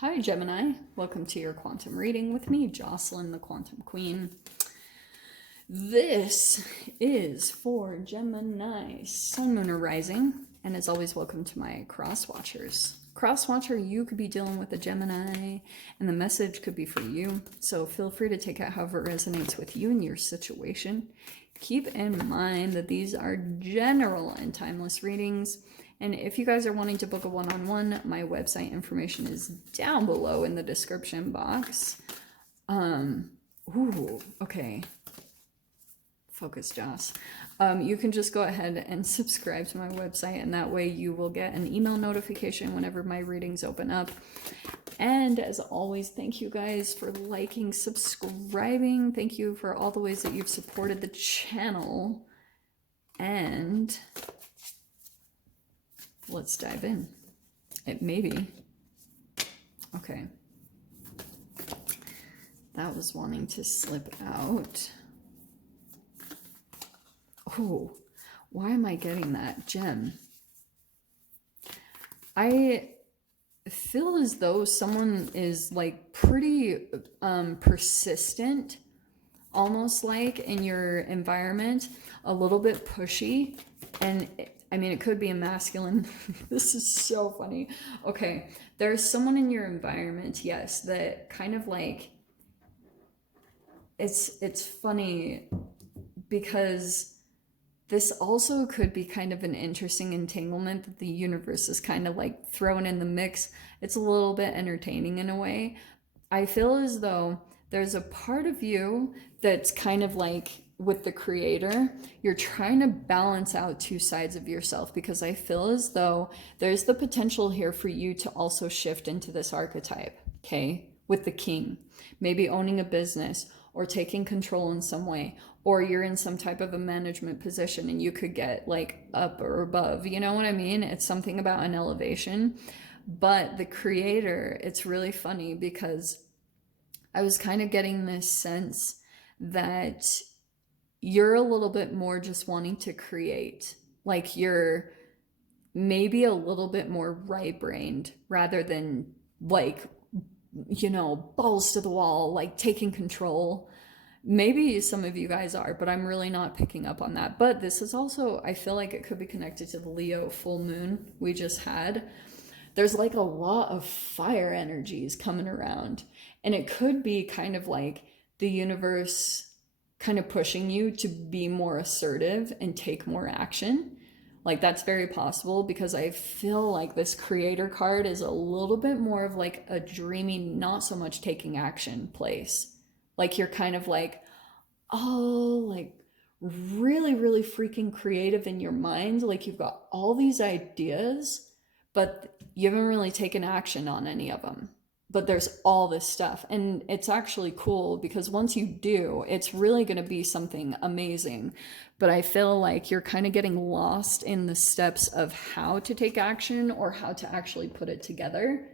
Hi, Gemini. Welcome to your quantum reading with me, Jocelyn, the Quantum Queen. This is for Gemini, Sun, Moon, or Rising, and as always, welcome to my cross watchers. Cross watcher, you could be dealing with a Gemini, and the message could be for you, so feel free to take it however it resonates with you and your situation. Keep in mind that these are general and timeless readings. And if you guys are wanting to book a one-on-one, my website information is down below in the description box. Okay. Focus, Joss. You can just go ahead and subscribe to my website, and that way you will get an email notification whenever my readings open up. And as always, thank you guys for liking, subscribing. Thank you for all the ways that you've supported the channel. And let's dive in. Maybe. Okay. That was wanting to slip out. Oh, why am I getting that gem? I feel as though someone is like pretty persistent, almost like in your environment, a little bit pushy, and I mean, it could be a masculine. This is so funny. Okay, there's someone in your environment, yes, that kind of like, it's funny because this also could be kind of an interesting entanglement that the universe is kind of like thrown in the mix. It's a little bit entertaining in a way. I feel as though there's a part of you that's kind of like with the creator, you're trying to balance out two sides of yourself, because I feel as though there's the potential here for you to also shift into this archetype, okay, with the king, maybe owning a business or taking control in some way, or you're in some type of a management position and you could get like up or above, you know what I mean? It's something about an elevation. But the creator, it's really funny because I was kind of getting this sense that you're a little bit more just wanting to create. Like you're maybe a little bit more right-brained rather than like, you know, balls to the wall, like taking control. Maybe some of you guys are, but I'm really not picking up on that. But this is also, I feel like it could be connected to the Leo full moon we just had. There's like a lot of fire energies coming around, and it could be kind of like the universe kind of pushing you to be more assertive and take more action. Like that's very possible, because I feel like this creator card is a little bit more of like a dreamy, not so much taking action place. Like you're kind of like, oh, like really, really freaking creative in your mind. Like you've got all these ideas, but you haven't really taken action on any of them. But there's all this stuff, and it's actually cool because once you do, it's really going to be something amazing. But I feel like you're kind of getting lost in the steps of how to take action or how to actually put it together.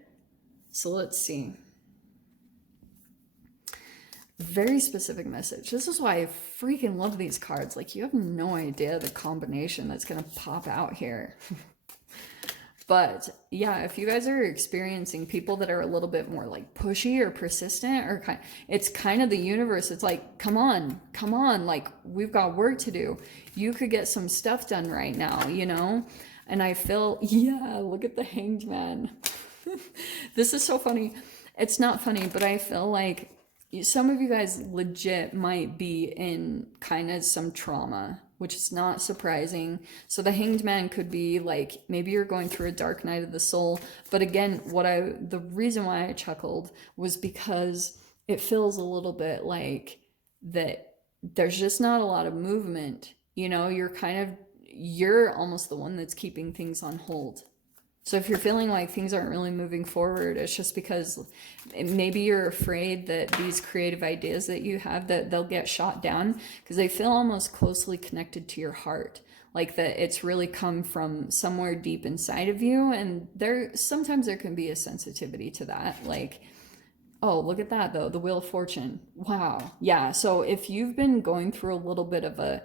So let's see. Very specific message. This is why I freaking love these cards. Like you have no idea the combination that's going to pop out here. But yeah, if you guys are experiencing people that are a little bit more like pushy or persistent, or it's kind of the universe. It's like, come on, like we've got work to do. You could get some stuff done right now, you know? And I feel, yeah, look at the Hanged Man. This is so funny. It's not funny, but I feel like some of you guys legit might be in kind of some trauma, which is not surprising. So the Hanged Man could be like, maybe you're going through a dark night of the soul. But again, the reason why I chuckled was because it feels a little bit like that there's just not a lot of movement. You know, you're almost the one that's keeping things on hold. So if you're feeling like things aren't really moving forward, it's just because maybe you're afraid that these creative ideas that you have, that they'll get shot down, because they feel almost closely connected to your heart. Like that it's really come from somewhere deep inside of you. And sometimes there can be a sensitivity to that. Like, oh, look at that though, the Wheel of Fortune. Wow. Yeah. So if you've been going through a little bit of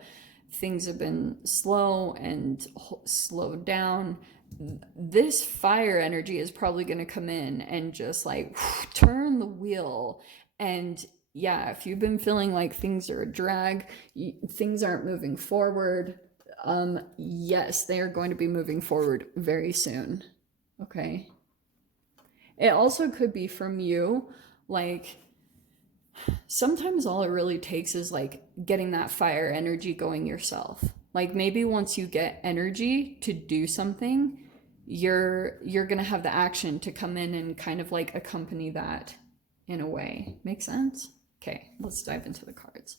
things have been slow and slowed down, this fire energy is probably going to come in and just like turn the wheel. And yeah, if you've been feeling like things are a drag, things aren't moving forward, yes, they are going to be moving forward very soon. Okay. It also could be from you, like sometimes all it really takes is like getting that fire energy going yourself. Like maybe once you get energy to do something, you're going to have the action to come in and kind of like accompany that in a way. Make sense? Okay, let's dive into the cards.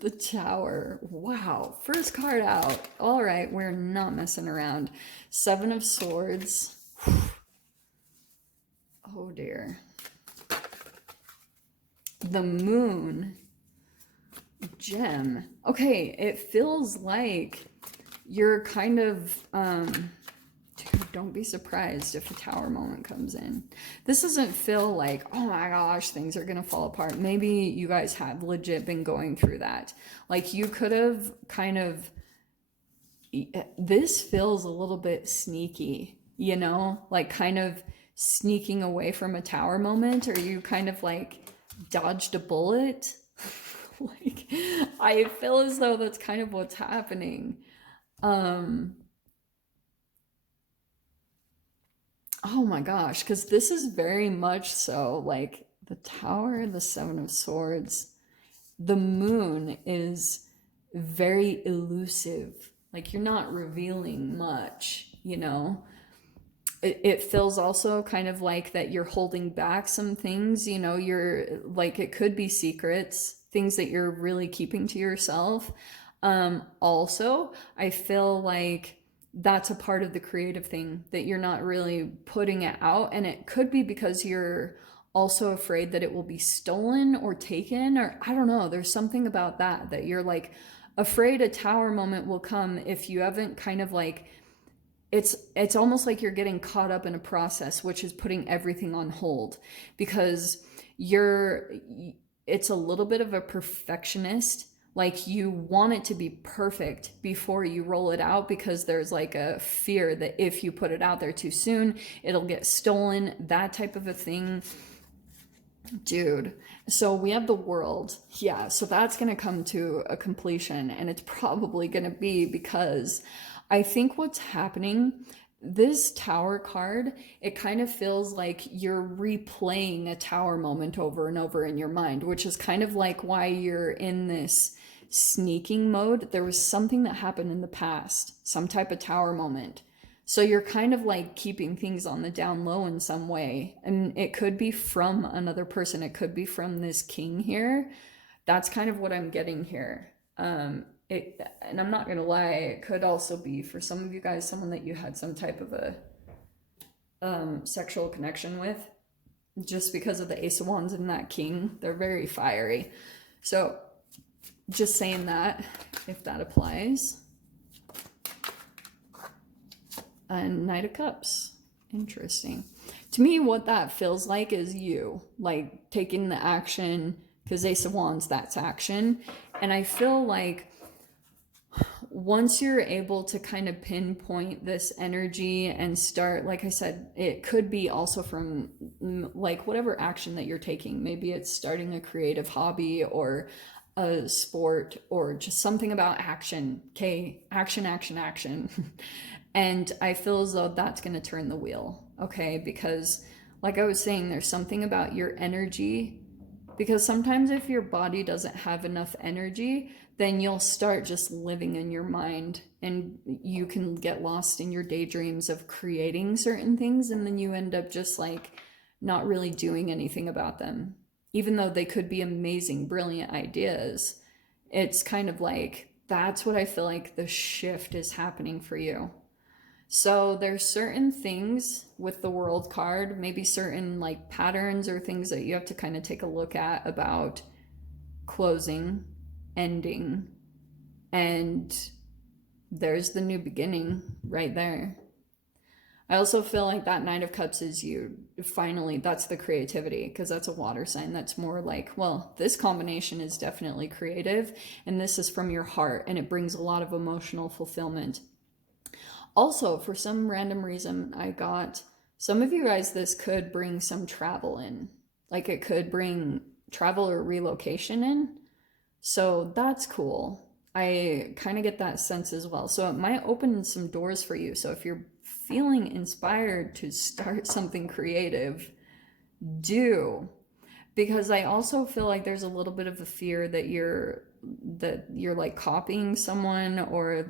The Tower. Wow. First card out. All right, we're not messing around. Seven of Swords. Oh dear. The Moon. Gem. Okay, it feels like you're kind of dude, don't be surprised if a Tower moment comes in. This doesn't feel like, oh my gosh, things are gonna fall apart. Maybe you guys have legit been going through that. Like you could have kind of, this feels a little bit sneaky, you know, like kind of sneaking away from a Tower moment, or you kind of like dodged a bullet. Like I feel as though that's kind of what's happening. Oh my gosh, because this is very much so like the Tower, the Seven of Swords. The Moon is very elusive. Like you're not revealing much, you know? It feels also kind of like that you're holding back some things, you know? You're like, it could be secrets, things that you're really keeping to yourself. Also, I feel like that's a part of the creative thing that you're not really putting it out, and it could be because you're also afraid that it will be stolen or taken, or I don't know, there's something about that you're like afraid a Tower moment will come if you haven't kind of like, it's almost like you're getting caught up in a process which is putting everything on hold, because it's a little bit of a perfectionist. Like you want it to be perfect before you roll it out, because there's like a fear that if you put it out there too soon, it'll get stolen, that type of a thing. Dude, so we have the World. Yeah, so that's going to come to a completion, and it's probably going to be because I think what's happening, this Tower card, it kind of feels like you're replaying a Tower moment over and over in your mind, which is kind of like why you're in this sneaking mode. There was something that happened in the past, some type of Tower moment. So you're kind of like keeping things on the down low in some way. And it could be from another person. It could be from this king here. That's kind of what I'm getting here. And I'm not gonna lie, it could also be for some of you guys someone that you had some type of a sexual connection with, just because of the Ace of Wands and that king. They're very fiery. So just saying that, if that applies. And Knight of Cups. Interesting. To me, what that feels like is you, like taking the action, because Ace of Wands, that's action. And I feel like once you're able to kind of pinpoint this energy and start, like I said, it could be also from like whatever action that you're taking. Maybe it's starting a creative hobby or a sport or just something about action. Okay, action, action, action. And I feel as though that's going to turn the wheel. Okay, because like I was saying, there's something about your energy, because sometimes if your body doesn't have enough energy, then you'll start just living in your mind, and you can get lost in your daydreams of creating certain things, and then you end up just like not really doing anything about them, even though they could be amazing, brilliant ideas. It's kind of like, that's what I feel like the shift is happening for you. So there's certain things with the World card, maybe certain like patterns or things that you have to kind of take a look at about closing, ending, and there's the new beginning right there. I also feel like that Nine of Cups is you finally, that's the creativity, because that's a water sign. That's more like, well, this combination is definitely creative, and this is from your heart, and it brings a lot of emotional fulfillment. Also, for some random reason, I got some of you guys, this could bring some travel in. Like it could bring travel or relocation in. So that's cool. I kind of get that sense as well. So it might open some doors for you. So if you're feeling inspired to start something creative, do. Because I also feel like there's a little bit of a fear that you're like copying someone, or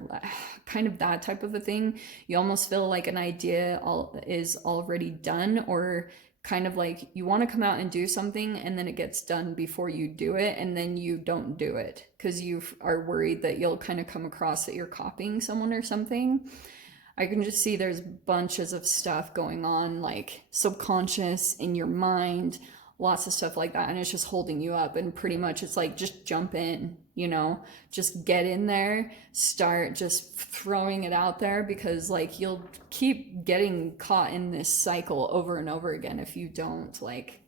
kind of that type of a thing. You almost feel like an idea is already done, or kind of like you want to come out and do something and then it gets done before you do it, and then you don't do it because you are worried that you'll kind of come across that you're copying someone or something. I can just see there's bunches of stuff going on, like subconscious in your mind, lots of stuff like that, and it's just holding you up. And pretty much it's like, just jump in, just get in there, start just throwing it out there, because like you'll keep getting caught in this cycle over and over again if you don't like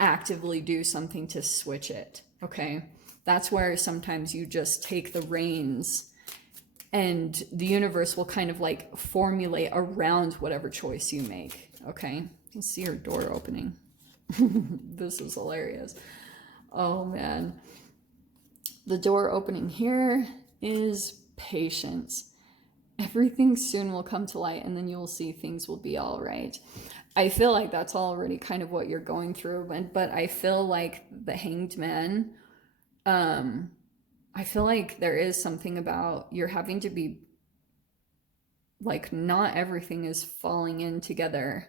actively do something to switch it. Okay, that's where sometimes you just take the reins, and the universe will kind of like formulate around whatever choice you make. Okay, you can see your door opening. This is hilarious. Oh man. The door opening here is patience. Everything soon will come to light, and then you'll see things will be all right. I feel like that's already kind of what you're going through, but I feel like the Hanged Man, I feel like there is something about you're having to be like, not everything is falling in together.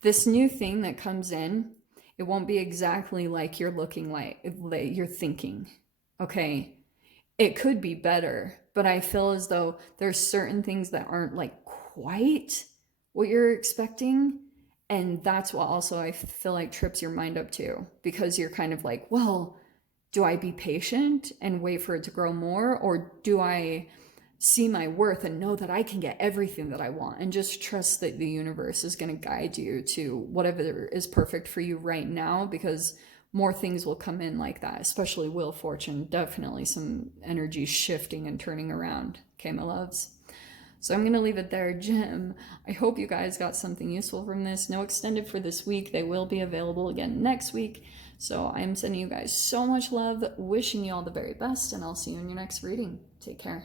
This new thing that comes in, it won't be exactly like you're looking like you're thinking. Okay, it could be better, but I feel as though there's certain things that aren't like quite what you're expecting. And that's what also I feel like trips your mind up too, because you're kind of like, well, do I be patient and wait for it to grow more? Or do I see my worth and know that I can get everything that I want, and just trust that the universe is going to guide you to whatever is perfect for you right now? Because more things will come in like that, especially Wheel of Fortune. Definitely some energy shifting and turning around. Okay, my loves. So I'm going to leave it there, Jim. I hope you guys got something useful from this. No extended for this week. They will be available again next week. So I'm sending you guys so much love, wishing you all the very best, and I'll see you in your next reading. Take care.